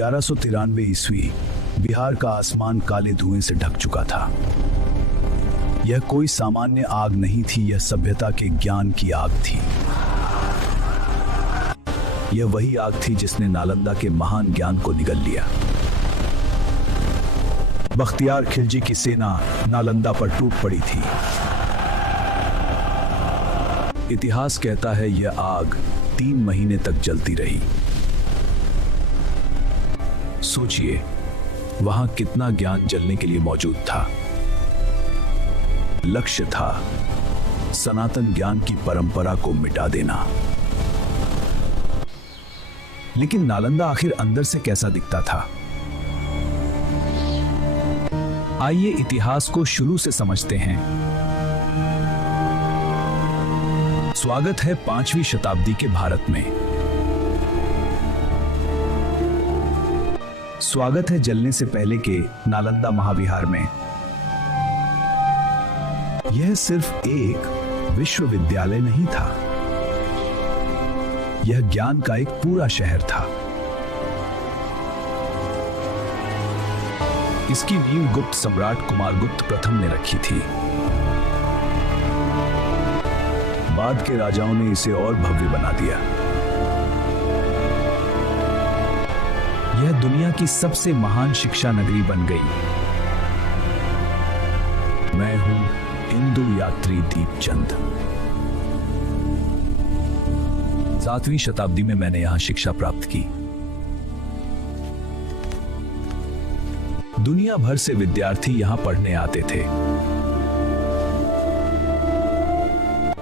1193 ईस्वी बिहार का आसमान काले धुएं से ढक चुका था। यह कोई सामान्य आग नहीं थी, यह सभ्यता के ज्ञान की आग थी। यह वही आग थी जिसने नालंदा के महान ज्ञान को निगल लिया। बख्तियार खिलजी की सेना नालंदा पर टूट पड़ी थी। इतिहास कहता है यह आग 3 महीने तक जलती रही। सोचिए वहां कितना ज्ञान जलने के लिए मौजूद था। लक्ष्य था सनातन ज्ञान की परंपरा को मिटा देना। लेकिन नालंदा आखिर अंदर से कैसा दिखता था? आइए इतिहास को शुरू से समझते हैं। स्वागत है 5वीं शताब्दी के भारत में। स्वागत है जलने से पहले के नालंदा महाविहार में। यह सिर्फ एक विश्वविद्यालय नहीं था, यह ज्ञान का एक पूरा शहर था। इसकी नींव गुप्त सम्राट कुमारगुप्त प्रथम ने रखी थी। बाद के राजाओं ने इसे और भव्य बना दिया। यह दुनिया की सबसे महान शिक्षा नगरी बन गई। मैं हूं हिंदू यात्री दीपचंद। 7वीं शताब्दी में मैंने यहां शिक्षा प्राप्त की। दुनिया भर से विद्यार्थी यहां पढ़ने आते थे।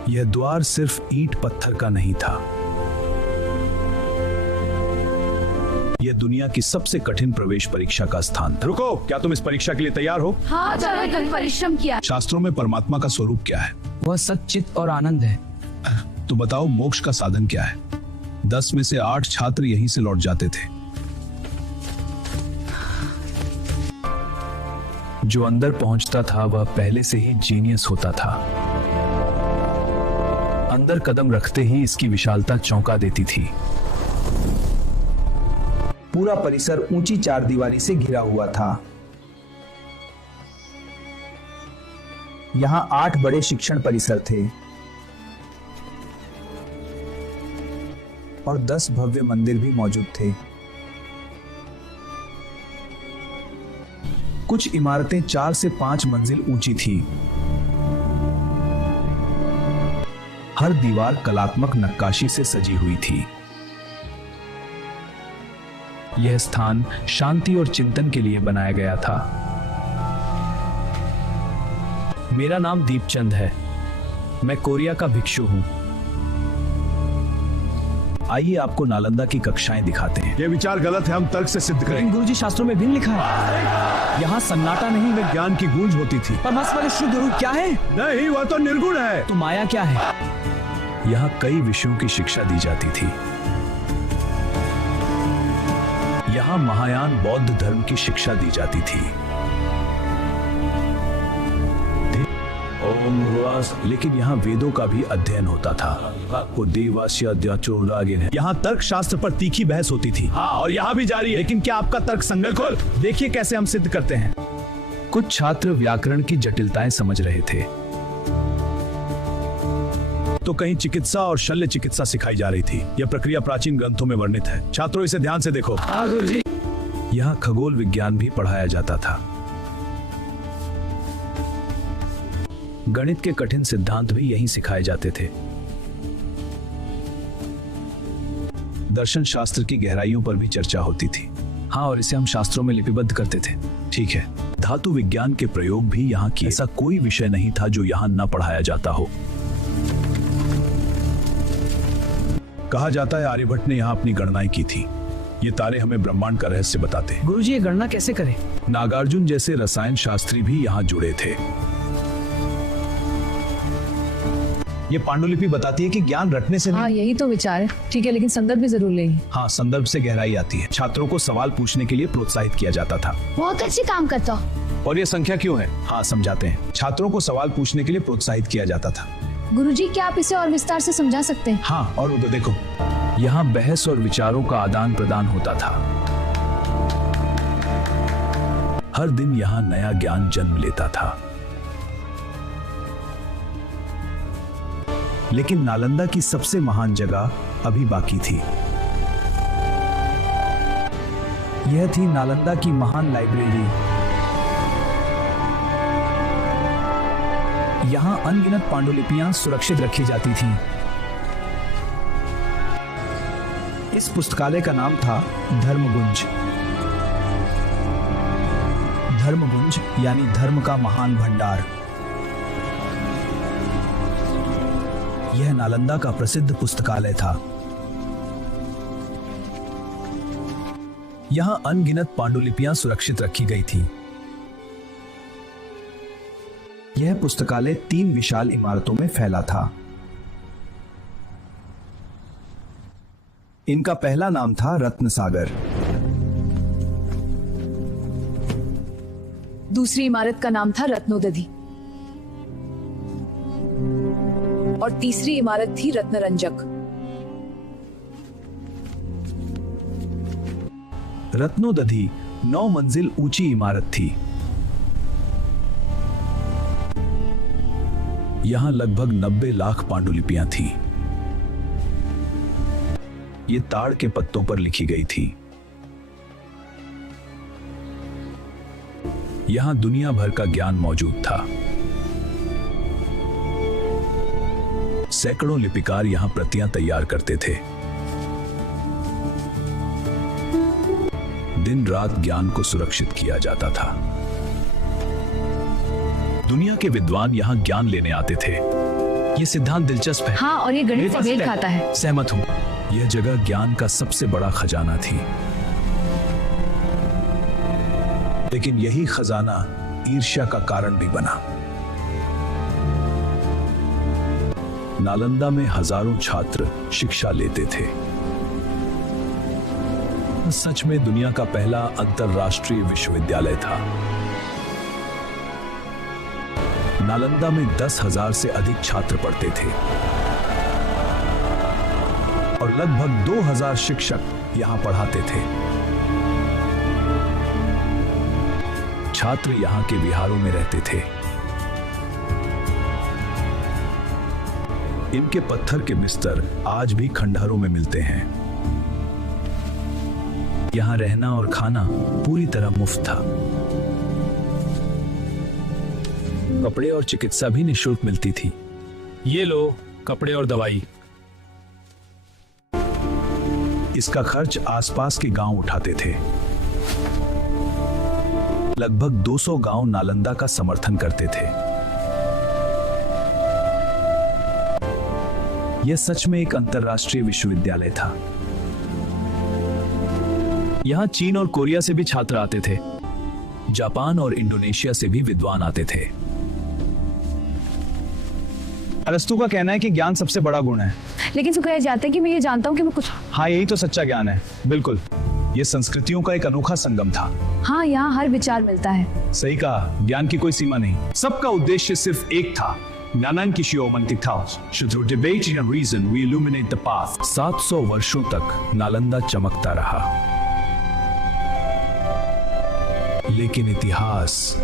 यह द्वार सिर्फ ईंट पत्थर का नहीं था, यह दुनिया की सबसे कठिन प्रवेश परीक्षा का स्थान था। रुको, क्या तुम इस परीक्षा के लिए तैयार हो? हाँ, कल परिश्रम किया। शास्त्रों में परमात्मा का स्वरूप क्या है? वह सच्चित और आनंद है। तो बताओ मोक्ष का साधन क्या है? 10 में से 8 छात्र यहीं से लौट जाते थे। जो अंदर पहुंचता था वह पहले से ही जीनियस होता था। अंदर कदम रखते ही इसकी विशालता चौंका देती थी। पूरा परिसर ऊंची 4 दीवारी से घिरा हुआ था। यहाँ 8 बड़े शिक्षण परिसर थे और 10 भव्य मंदिर भी मौजूद थे। कुछ इमारतें 4 से 5 मंजिल ऊंची थी। हर दीवार कलात्मक नक्काशी से सजी हुई थी। यह स्थान शांति और चिंतन के लिए बनाया गया था। मेरा नाम दीपचंद है। मैं कोरिया का भिक्षु हूं। आइए आपको नालंदा की कक्षाएं दिखाते हैं। यह विचार गलत है, हम तर्क से सिद्ध करेंगे। गुरुजी, शास्त्रों में भिन्न लिखा है। यहाँ सन्नाटा नहीं, में ज्ञान की गूंज होती थी। परमात्मा के शुद्ध रूप क्या है? नहीं, वह तो निर्गुण है। तो माया क्या है? यहाँ कई विषयों की शिक्षा दी जाती थी। यहाँ महायान बौद्ध धर्म की शिक्षा दी जाती थी। लेकिन यहाँ वेदों का भी अध्ययन होता था। यहाँ तर्क शास्त्र पर तीखी बहस होती थी। हाँ, और यहाँ भी जारी है। लेकिन क्या आपका तर्क संगत? देखिए कैसे हम सिद्ध करते हैं। कुछ छात्र व्याकरण की जटिलताएं समझ रहे थे, तो कहीं चिकित्सा और शल्य चिकित्सा सिखाई जा रही थी। यह प्रक्रिया प्राचीन ग्रंथों में वर्णित है। छात्रों, इसे ध्यान से देखो। यहाँ खगोल विज्ञान भी पढ़ाया जाता था। गणित के कठिन सिद्धांत भी यहीं सिखाए जाते थे। दर्शन शास्त्र की गहराइयों पर भी चर्चा होती थी। हाँ, और इसे हम शास्त्रों में लिपिबद्ध करते थे। ठीक है, धातु विज्ञान के प्रयोग भी यहाँ किए। ऐसा कोई विषय नहीं था जो यहाँ न पढ़ाया जाता हो। कहा जाता है आर्यभट्ट ने यहाँ अपनी गणनाएं की थी। ये तारे हमें ब्रह्मांड का रहस्य बताते हैं। गुरुजी, ये गणना कैसे करें? नागार्जुन जैसे रसायन शास्त्री भी यहाँ जुड़े थे। ये पांडुलिपि बताती है कि ज्ञान रटने से नहीं। हाँ, यही तो विचार है। ठीक है, लेकिन संदर्भ भी जरूर लेंगे। हाँ, संदर्भ से गहराई आती है। छात्रों को सवाल पूछने के लिए प्रोत्साहित किया जाता था। बहुत अच्छी काम करता हो। और ये संख्या क्यों है? हाँ, समझाते हैं। छात्रों को सवाल पूछने के लिए प्रोत्साहित किया जाता था। गुरुजी, क्या आप इसे और विस्तार से समझा सकते हैं? हाँ, और उधर देखो, यहाँ बहस और विचारों का आदान प्रदान होता था। हर दिन यहाँ नया ज्ञान जन्म लेता था। लेकिन नालंदा की सबसे महान जगह अभी बाकी थी। यह थी नालंदा की महान लाइब्रेरी। यहां अनगिनत पांडुलिपियां सुरक्षित रखी जाती थीं। इस पुस्तकालय का नाम था धर्मगुंज। धर्मगुंज यानी धर्म का महान भंडार। यह नालंदा का प्रसिद्ध पुस्तकालय था। यहां अनगिनत पांडुलिपियां सुरक्षित रखी गई थी। यह पुस्तकालय 3 विशाल इमारतों में फैला था। इनका पहला नाम था रत्नसागर। दूसरी इमारत का नाम था रत्नोदधि और तीसरी इमारत थी रत्नरंजक। रत्नोदधि 9 मंजिल ऊंची इमारत थी। यहां लगभग 90 लाख पांडुलिपियां थीं। ये ताड़ के पत्तों पर लिखी गई थी। यहां दुनिया भर का ज्ञान मौजूद था। सैकड़ों लिपिकार यहां प्रतियां तैयार करते थे। दिन रात ज्ञान को सुरक्षित किया जाता था। दुनिया के विद्वान यहां ज्ञान लेने आते थे। यह सिद्धांत दिलचस्प है। हाँ, और ये गणित से मेल खाता है। सहमत हूं। यह जगह ज्ञान का सबसे बड़ा खजाना थी। लेकिन यही खजाना ईर्ष्या का कारण भी बना। नालंदा में हजारों छात्र शिक्षा लेते थे। सच में दुनिया का पहला अंतरराष्ट्रीय विश्वविद्यालय था। नालंदा में 10,000 से अधिक छात्र पढ़ते थे और लगभग 2,000 शिक्षक यहां पढ़ाते थे। छात्र यहां के विहारों में रहते थे। इनके पत्थर के बिस्तर आज भी खंडहरों में मिलते हैं। यहां रहना और खाना पूरी तरह मुफ्त था। कपड़े और चिकित्सा भी निःशुल्क मिलती थी। ये लो कपड़े और दवाई। इसका खर्च आसपास के गांव उठाते थे। लगभग 200 गांव नालंदा का समर्थन करते थे। यह सच में एक अंतरराष्ट्रीय विश्वविद्यालय था। यहां चीन और कोरिया से भी छात्र आते थे। जापान और इंडोनेशिया से भी विद्वान आते थे। अरस्तु का कहना है कि ज्ञान सबसे बड़ा गुण है। लेकिन सुकराया जाता है कि मैं ये जानता हूँ कि मैं कुछ। हाँ, यही तो सच्चा ज्ञान है। बिल्कुल। यह संस्कृतियों का एक अनोखा संगम था। हाँ, यहाँ हर विचार मिलता है। सही कहा, ज्ञान की कोई सीमा नहीं। सबका उद्देश्य सिर्फ एक था। 700 वर्षों तक नालंदा चमकता रहा। लेकिन इतिहास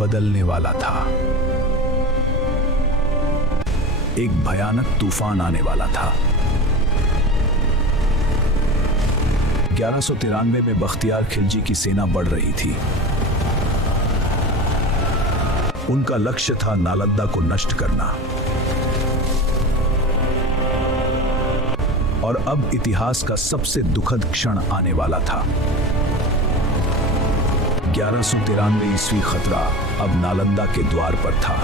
बदलने वाला था। एक भयानक तूफान आने वाला था। 1193 में बख्तियार खिलजी की सेना बढ़ रही थी। उनका लक्ष्य था नालंदा को नष्ट करना। और अब इतिहास का सबसे दुखद क्षण आने वाला था। 1193 ईस्वी खतरा अब नालंदा के द्वार पर था।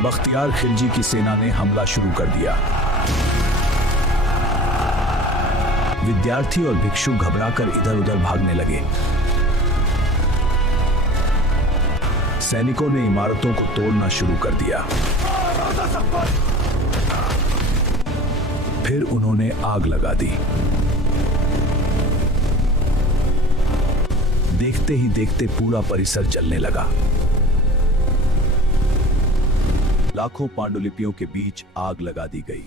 बख्तियार खिलजी की सेना ने हमला शुरू कर दिया। विद्यार्थी और भिक्षु घबराकर इधर उधर भागने लगे। सैनिकों ने इमारतों को तोड़ना शुरू कर दिया। फिर उन्होंने आग लगा दी। देखते ही देखते पूरा परिसर जलने लगा। लाखों पांडुलिपियों के बीच आग लगा दी गई।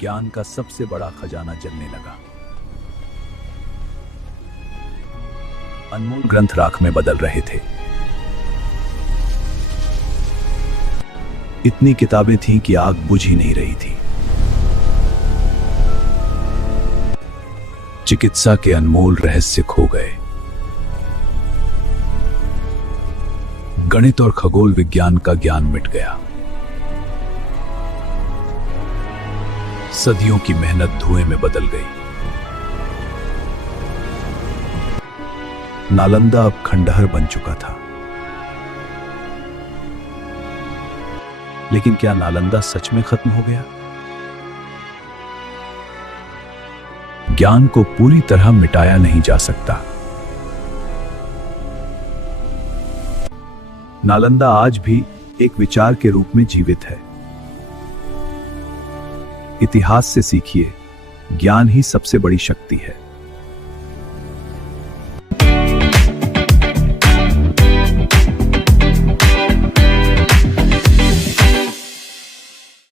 ज्ञान का सबसे बड़ा खजाना जलने लगा। अनमोल ग्रंथ राख में बदल रहे थे। इतनी किताबें थीं कि आग बुझ ही नहीं रही थी। चिकित्सा के अनमोल रहस्य खो गए। गणित और खगोल विज्ञान का ज्ञान मिट गया। सदियों की मेहनत धुएं में बदल गई। नालंदा अब खंडहर बन चुका था। लेकिन क्या नालंदा सच में खत्म हो गया? ज्ञान को पूरी तरह मिटाया नहीं जा सकता। नालंदा आज भी एक विचार के रूप में जीवित है। इतिहास से सीखिए, ज्ञान ही सबसे बड़ी शक्ति है।